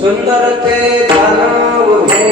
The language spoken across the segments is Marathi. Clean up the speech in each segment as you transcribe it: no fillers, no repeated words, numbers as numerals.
सुंदर ते ध्यान उभे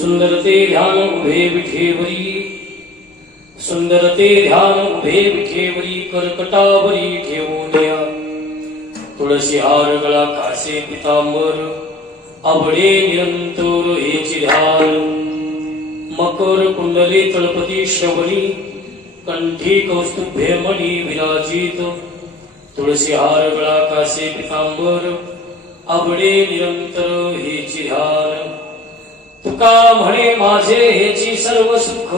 सुंदरते ध्यान उभे विठेवरी सुंदरते ध्यान उभे विठेवरी कर्कटावरी ठेवूनिया तुळसी हार गळा कासे पितांबर आवडे निरंतर हेची ध्यान मकर कुंडली तळपती श्रवणी कंठी कौस्तुभे मणी विराजित तुळसी हार गळा कासे पितांबर आवडे निरंतर हेची ध्यान तुका म्हणे माझे हेची सर्व सुख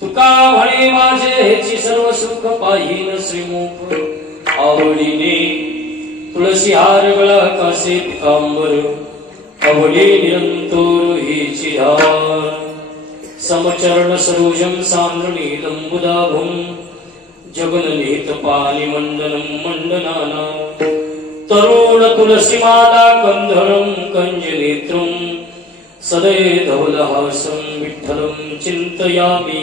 तुका म्हणे माझे हेची सर्व सुख पाहिन श्रीमुख आवडीने तुळसी हार गळा कासे पितांबर आवडे निरंतर हेची ध्यान समचरण सरोजम सांद्रणी लंबुदाभुम जगननीत पाणी मंडनम मंडनाना तरुण तुलसीमाला कंधरम कंजनेत्रम सदैधवलहासं विठ्ठलं चिंतयामि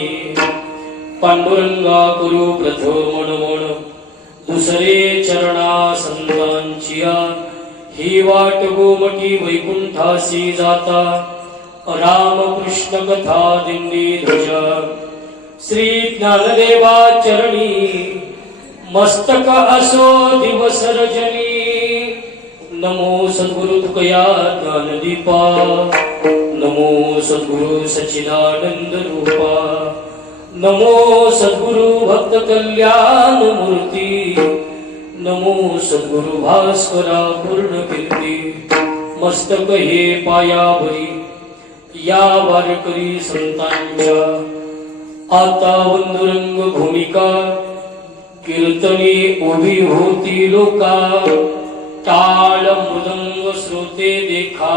पांडुरंगा करू प्रथमण दुसरे चरणा संतांचिया ही वाट गोमटी वैकुंठासी जाता राम कृष्ण कथा दिंडी ध्वजा श्री ज्ञानदेवा चरणी मस्तक असो दिवस रजनी नमो सद्गुरु तुकया ज्ञानदीपा नमो सद्गुरु सच्चिदानंद रूपा नमो सद्गुरु भक्त कल्याण मूर्ती नमो सद्गुरु भास्करा पूर्ण कीर्ती मस्तक हे पायावरी या वारकरी संतांच्या आता वंदुरंग भूमिका कीर्तनी उभी होती लोका टाळ मृदंग श्रोते देखा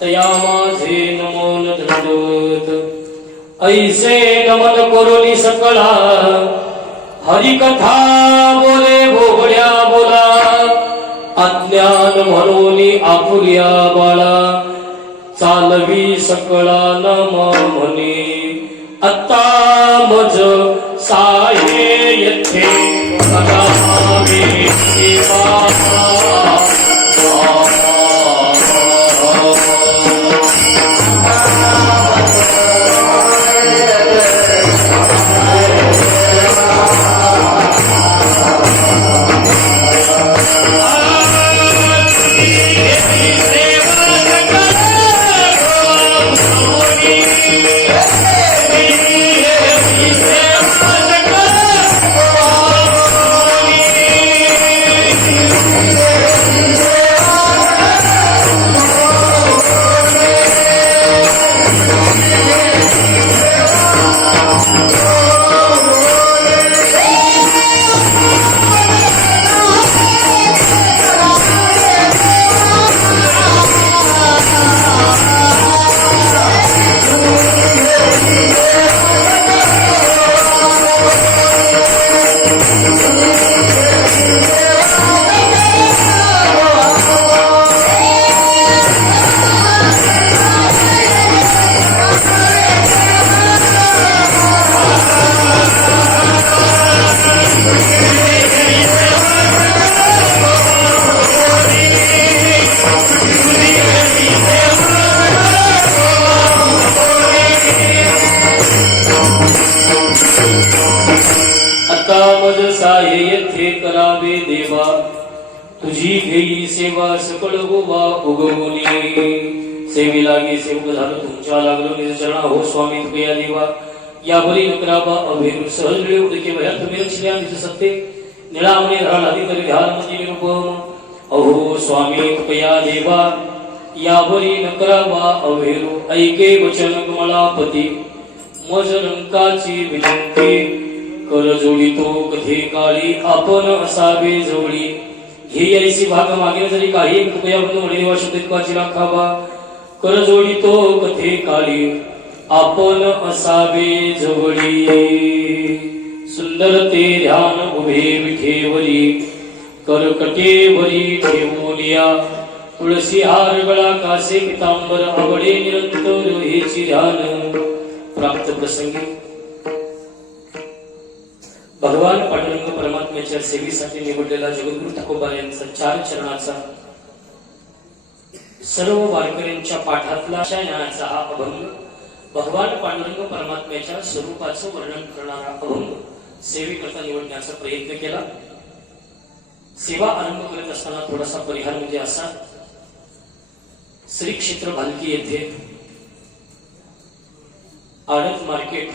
तया माझे नमन दंडोत ऐसे नमन करोनी सकळा हरिकथा बोले भोगड्या बोला अज्ञान म्हणून आपुल्या बाळा चालवी सकळा नामा म्हणे आता मज साहे येथे अगावे आता मज साहे येथे करावे देवा तुझी घेई सेवा सकळ गोवा उगवली सेवी लागे सेवक झालो तुमच्या लागलो निज चरणा हो स्वामी तुया देवा या बरी नकराबा अभेरू सहज मिळे उदके भया तुम्ही रक्षल्या निज सत्ते निळामणी धरण अधिकारी ध्यान मध्ये निरूपम अहो स्वामी तुया देवा या बरी नकराबा अभेरू ऐके वचन कमलापती मज रंकाची विनंती कर जोडितो कथे काळी आपण असावे जवळी ही ऐसी भाग मागे जरी काही कृपया बंधू देवा शब्दत्वाची राखावा कर जोडितो कथे काळी आपण असावे जवळी सुंदर ते ध्यान उभे विठेवरी करकटेवरी ठेवूनिया तुळसी हार गळा कासे पितांबर आवडे निरंतर हेची ध्यान प्राप्त प्रसंगी भगवान पांडुरंग परमात्म्याच्या सेवेसाठी निवडलेला जगद्गुरु तुकोबा यांचा 4 चरणाचा सर्व वारकऱ्यांच्या पाठातला ज्ञानाचा हा अभंग भगवान पांडुरंग परमात्म्याच्या स्वरूपाचं वर्णन करणारा अभंग सेवेकरता निवडण्याचा प्रयत्न केला. सेवा आरंभ करत असताना थोडासा परिहार म्हणजे असा श्री क्षेत्र भालकी येथे आडत मार्केट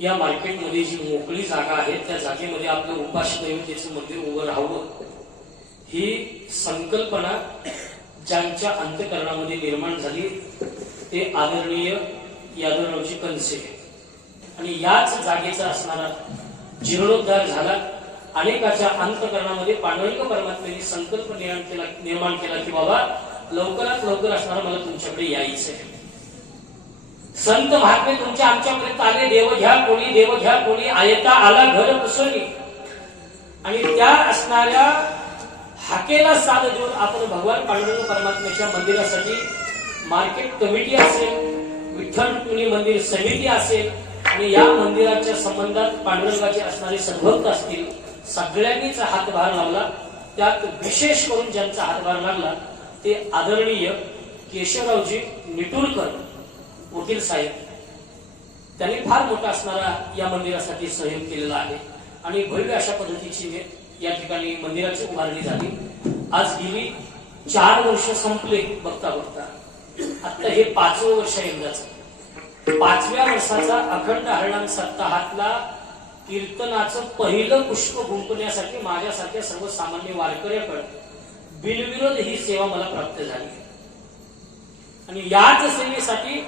या मार्केटमध्ये जी मोकळी जागा आहे त्या जागेमध्ये आपलं उपास्य देवतेचं मंदिर उभं राहावं ही संकल्पना ज्यांच्या अंतःकरणामध्ये निर्माण झाली ते आदरणीय यादवरावजी कनसे आणि याच जागेचा असणारा जीर्णोद्धार झाला. अनेकाच्या अंतःकरणामध्ये पांडुरंग परमात्म्याने संकल्प निर्माण केला की बाबा लवकरात लवकर असणारा मला तुमच्याकडे यायचं आहे. संत महात्मे तुमच्या आमच्यापर्यंत आले देव घ्या कोणी आयता आला घर कुसळी आणि त्या असणाऱ्या हाकेला साथ देऊन आपण भगवान पांडुरंग परमात्म्याच्या मंदिरासाठी मार्केट कमिटी असेल विठ्ठल रुक्मिणी मंदिर समिती असेल आणि या मंदिराच्या संबंधात पांडुरंगाचे असणारे सद्भक्त असतील सगळ्यांनीच हातभार लावला. त्यात विशेष करून ज्यांचा हातभार लागला ते आदरणीय केशवरावजी निटुरकर वकील साहेब त्यांनी फार मोठा असणारा या मंदिरासाठी सहयोग केलेला आहे आणि भव्य अशा पद्धतीची या ठिकाणी मंदिराची उभारणी झाली. आज गेली 4 वर्ष संपले बघता बघता आता हे 5वं वर्ष यंदाचं 5व्या वर्षाचा अखंड हरिनाम सप्ताहातला कीर्तनाचं पहिलं पुष्प गुंफण्यासाठी माझ्यासारख्या सर्वसामान्य वारकऱ्याकडे बिनविरोध ही सेवा मला प्राप्त झाली आणि याच सेवेसाठी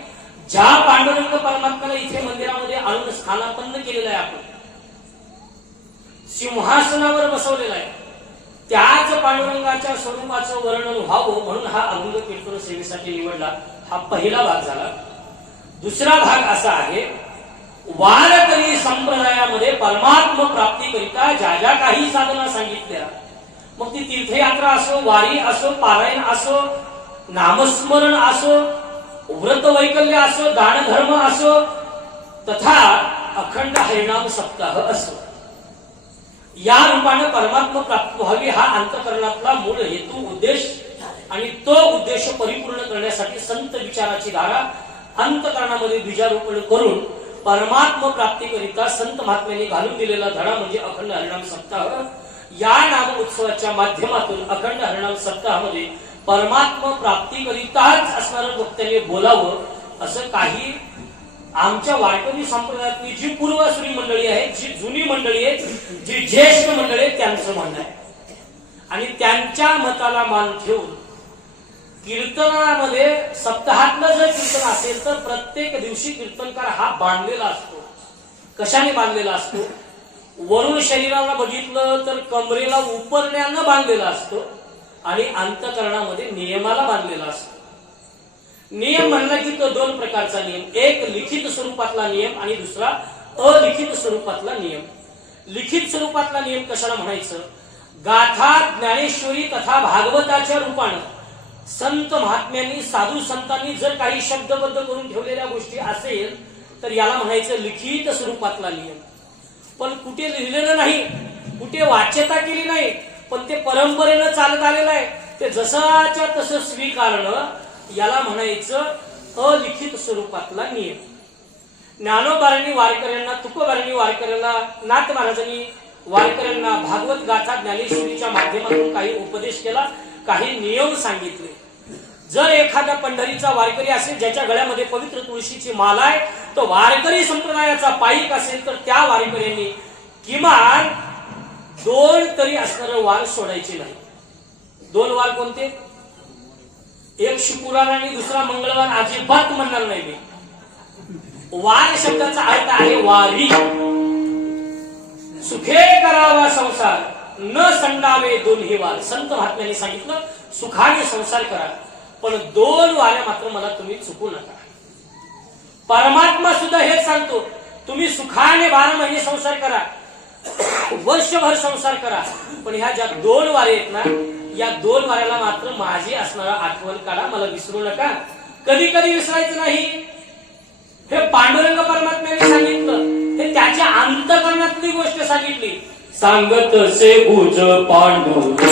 ज्या पांडुरंग परमात्म्याला इथे मंदिरामध्ये आणून स्थानापन्न केलेलं आहे आपण सिंहासनावर बसवलेला आहे त्याच पांडुरंगाच्या स्वरूपाचं वर्णन व्हावं म्हणून हा अभंग कीर्तन सेवेसाठी निवडला. हा पहिला भाग झाला. दुसरा भाग असा आहे वारकरी संप्रदायामध्ये परमात्म प्राप्तीकरिता ज्या ज्या काही साधना सांगितल्या मग ती तीर्थयात्रा असो वारी असो पारायण असो नामस्मरण असो व्रत वैकल्य असो दान धर्म असो तथा अखंड हरिनाम सप्ताह असो या रूपाने परमात्मा प्राप्त व्हावी हा अंतःकरणातला मूळ हेतू उद्देश आणि तो उद्देश परिपूर्ण करण्यासाठी संत विचाराची धारा अंतःकरणामध्ये बीजारोपण करून परमात्मा प्राप्तीकरिता संत महात्म्यांनी घालून दिलेला धडा म्हणजे अखंड हरिनाम सप्ताह. या नाम उत्सवाच्या माध्यमातून अखंड हरिनाम सप्ताहामध्ये परमात्मा प्राप्तीकरिताच असणारं वक्त्याने बोलावं असं काही आमच्या वारकरी संप्रदायातली जी पूर्वसुरी मंडळी आहे जी जुनी मंडळी आहे जी ज्येष्ठ मंडळी आहे त्यांचं म्हणणं आहे आणि त्यांच्या मताला मान ठेवून कीर्तनामध्ये सप्ताहातलं जर कीर्तन असेल तर प्रत्येक दिवशी कीर्तनकार हा बांधलेला असतो. कशाने बांधलेला असतो? वरून शरीराला बघितलं तर कमरेला उपरण्यानं बांधलेला असतो आणि अंतःकरणामध्ये नियमाला बांधलेला असतो. नियम म्हणला की तो 2 प्रकारचा नियम, एक लिखित स्वरूपातला नियम आणि दुसरा अलिखित स्वरूपातला नियम. लिखित स्वरूपातला नियम कशाला म्हणायचं? गाथा ज्ञानेश्वरी तथा भागवताच्या रूपानं संत महात्म्यांनी साधू संतांनी जर काही शब्दबद्ध करून ठेवलेल्या गोष्टी असेल तर याला म्हणायचं लिखित स्वरूपातला नियम. पण कुठे लिहिलेलं नाही, कुठे वाच्यता केली नाही, पण ते परंपरेनं चालत आलेलं आहे, ते जसाच्या तसं स्वीकारणं याला म्हणायचं अलिखित स्वरूपातला नियम. ज्ञानोबारांनी वारकऱ्यांना, तुकोबारांनी वारकऱ्यांना, नाथ महाराजांनी वारकऱ्यांना भागवत गाथा ज्ञानेश्वरीच्या माध्यमातून काही उपदेश केला, काही नियम सांगितले. जर एखादा पंढरीचा वारकरी असेल ज्याच्या गळ्यामध्ये पवित्र तुळशीची माला आहे, तो वारकरी संप्रदायाचा पाईक असेल, तर त्या वारकऱ्यांनी किमान 2 तरी असणारे वार सोडायचे नाही. 2 वार कोणते? एक शुक्रवार आणि दुसरा मंगळवार अजिबात म्हणणार नाही मी. वार शब्दाचा अर्थ आहे वारी. सुखे करावा संसार, न संडावे 2 वार. संत महात्म्यांनी सांगितलं सुखाने संसार करा, पण 2 वाऱ्या मात्र मला तुम्ही चुकू नका. परमात्मा सुद्धा हेच सांगतो, तुम्ही सुखाने 12 महिने संसार करा, वर्षभर संसार करा, पण ह्या ज्या 2 वारे आहेत ना, या 2 वाऱ्याला मात्र माझी असणारा आठवण काढा, मला विसरू नका. कधी कधी विसरायचं नाही. हे पांडुरंग परमात्म्याने सांगितलं, हे त्याच्या अंतःकरणातली गोष्ट सांगितली. सांगत से भुज पांडुरंग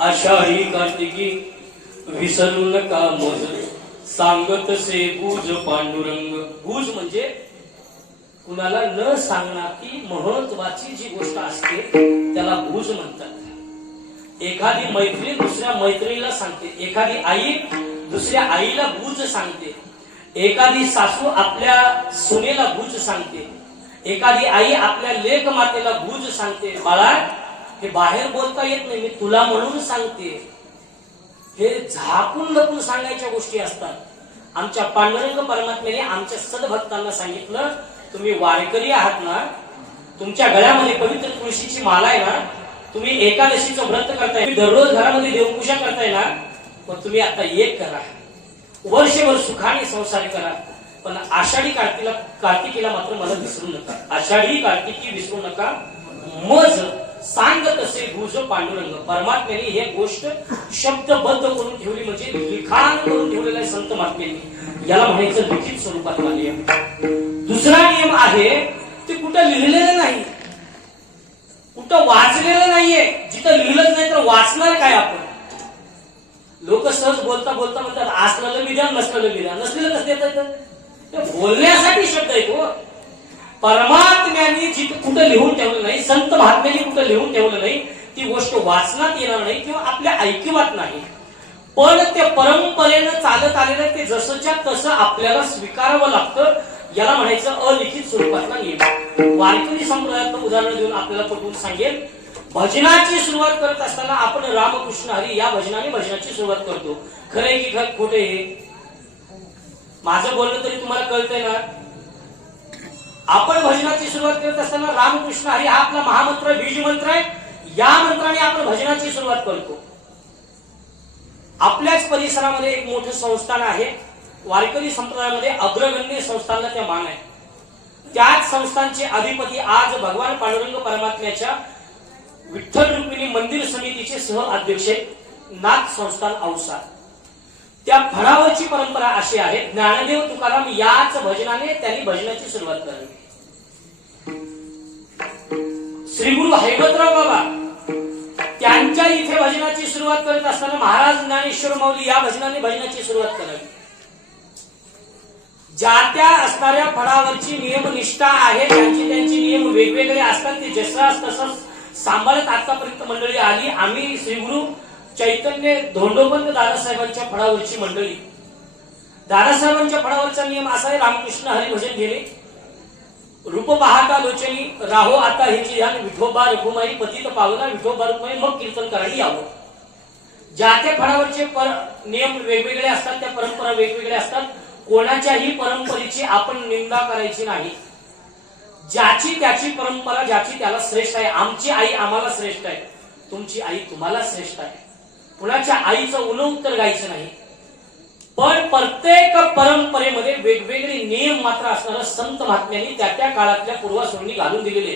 आषाढी कार्तिकी विसरू नका मज, सांगत से भुज पांडुरंग. भुज म्हणजे कुणाला न सांगणारी महत्वाची जी गोष्ट असते त्याला भुज म्हणतात. एखादी मैत्रीण दुसऱ्या मैत्रिणीला सांगते, एखादी आई दुसऱ्या आईला भुज सांगते, एखादी सासू आपल्या सुनेला भुज सांगते, एखादी आई आपल्या लेक मातेला भुज सांगते. बाळा, हे बाहेर बोलता येत नाही, मी तुला म्हणून सांगते. हे झाकून लपून सांगायच्या गोष्टी असतात. आमच्या पांडुरंग परमात्म्याने आमच्या सद्भक्तांना सांगितलं, तुम्ही वारकरी आहात ना, तुमच्या गळ्यामध्ये पवित्र तुळशीची माला आहे ना, तुम्ही एकादशीचं व्रत करताय, दररोज घरामध्ये देवपूजा करताय ना, मग तुम्ही आता एक करा, वर्षभर सुखाने संसार करा, पण आषाढी कार्तिकीला मात्र मला विसरू नका. आषाढी कार्तिकी विसरू नका. मज सांगत असे भुज पांडुरंग. परमात्म्याने ही गोष्ट शब्दबद्ध करून ठेवली, म्हणजे लिखाण करून ठेवलेलं आहे संत महात्म्यांनी. याला म्हणायचं लिखित स्वरूपात नियम. दुसरा नियम आहे ते कुठं लिहिलेलं नाही, कुठं वाचलेलं नाहीये. जिथं लिहिलंच नाही तर वाचणार काय आपण? लोक सहज बोलता बोलता म्हणतात असलेलं विधान नसलेलं विधान. नसलेलं कसं देतात? बोलण्यासाठी शब्द आहे तो. परमात्म्याने जिथं कुठं लिहून ठेवलं नाही, संत महात्म्याने कुठं लिहून ठेवलं नाही, ती गोष्ट वाचनात येणार नाही किंवा आपल्या ऐकिवात नाही. पण ते परंपरेनं चालत आलेलं ते जसंच्या तसं आपल्याला स्वीकारावं लागतं. याला म्हणायचं अलिखित स्वरूपातला नियम. वारकरी संप्रदायातलं उदाहरण देऊन आपल्याला पटवून सांगेल. भजनाची सुरुवात करत असताना आपण रामकृष्ण हरी या भजनाने भजनाची सुरुवात करतो. खरंय की खोटे? माझं बोलणं तरी तुम्हाला कळतंय ना? आपण भजनाची सुरुवात करत असताना रामकृष्ण हरी हा आपला महामंत्र, बीज मंत्र आहे. या मंत्राने आपण भजनाची सुरुवात करतो. आपल्याच परिसरामध्ये एक मोठं संस्थान आहे. वारकरी संप्रदायामध्ये अग्रगण्य संस्थानला त्या मान आहे. त्याच संस्थानचे अधिपती आज भगवान पांडुरंग परमात्म्याच्या विठ्ठल रुक्मिणी मंदिर समितीचे सह अध्यक्ष नाथ संस्थान औसा. त्या फळावरची परंपरा अशी आहे, ज्ञानदेव तुकाराम याच भजनाने त्यांनी भजनाची सुरुवात करावी. श्री गुरु हैबतराव बाबा त्यांच्या इथे भजनाची सुरुवात करत असताना महाराज ज्ञानेश्वर माऊली या भजनाने भजनाची सुरुवात करावी. ज्या त्या असणाऱ्या फळावरची नियमनिष्ठा आहे, त्यांची नियम वेगवेगळे असतात. ते जसं तसंच सांभाळत आतापर्यंत मंडळी आली. आम्ही श्री गुरु चैतन्य धोंडोबंद दादासाहेबांच्या फळावरची मंडळी. दादासाहेबांच्या फळावरचा नियम असा आहे, रामकृष्ण हरिभजन घेणे, रूप पाहता लोचनी राहो आता ह्याची ध्यान, विठोबा रघुमाई पतित पावना, विठोबा रघुमाई मग कीर्तन करायला यावं. ज्या त्या फळावरचे नियम वेगवेगळे असतात, त्या परंपरा वेगवेगळ्या असतात. कोणाच्याही परंपरेची आपण निंदा करायची नाही. ज्याची त्याची परंपरा ज्याची त्याला श्रेष्ठ आहे. आमची आई आम्हाला श्रेष्ठ आहे, तुमची आई तुम्हाला श्रेष्ठ आहे. कुणाच्या आईचं उन उत्तर गायचं नाही. पण प्रत्येक परंपरेमध्ये वेगवेगळे नियम मात्र असणारं संत महात्म्यांनी त्या त्या काळातल्या पूर्वासूंनी घालून दिलेले.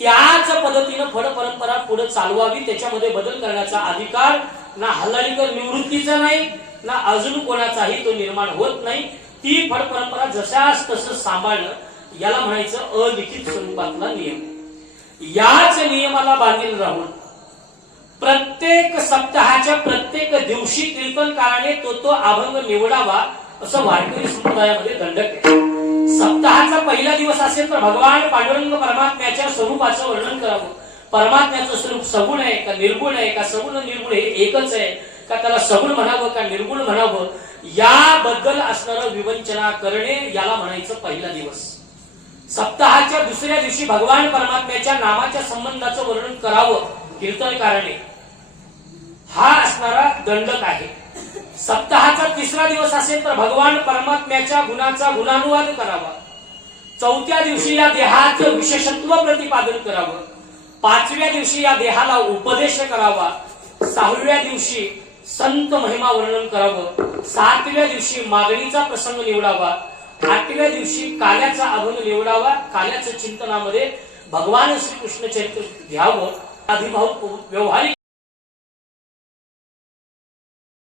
त्याच पद्धतीनं फळ परंपरा पुढे चालवावी. त्याच्यामध्ये बदल करण्याचा अधिकार ना हल्लालीकर निवृत्तीचा नाही, ना अजून कोणाचाही तो निर्माण होत नाही. ती फळ परंपरा जशाच तसं सांभाळणं याला म्हणायचं अलिखित स्वरूपातला नियम. याच नियमाला बांधील राहून प्रत्येक सप्ताहाच्या प्रत्येक दिवशी कीर्तनकाराने तो अभंग निवडावा असं वारकरी संप्रदायामध्ये दंडक आहे. सप्ताहाचा पहिला दिवस असेल तर भगवान पांडुरंग परमात्म्याच्या स्वरूपाचं वर्णन करावं. परमात्म्याचं स्वरूप सगुण आहे का निर्गुण आहे का सगुण निर्गुण हे एकच आहे का त्याला सगुण म्हणावं का निर्गुण म्हणावं याबद्दल असणारं विवंचना करणे याला म्हणायचं पहिला दिवस. सप्ताहाच्या दुसऱ्या दिवशी भगवान परमात्म्याच्या नामाच्या संबंधाचं वर्णन करावं कीर्तनकाराने, हा असणारा दंडक आहे. सप्ताहाचा तिसरा दिवस असेल तर भगवान परमात्म्याच्या गुणाचा गुणानुवाद करावा. चौथ्या दिवशी या देहाचं विशेषत्व प्रतिपादन करावं. पाचव्या दिवशी या देहाला उपदेश करावा. सहाव्या दिवशी संत महिमा वर्णन करावं. सातव्या दिवशी मागणीचा प्रसंग निवडावा. आठव्या दिवशी काल्याचा अभंग निवडावा. काल्याच्या चिंतनामध्ये भगवान श्रीकृष्ण चरित्र घ्यावं. आदिभाव व्यवहारिक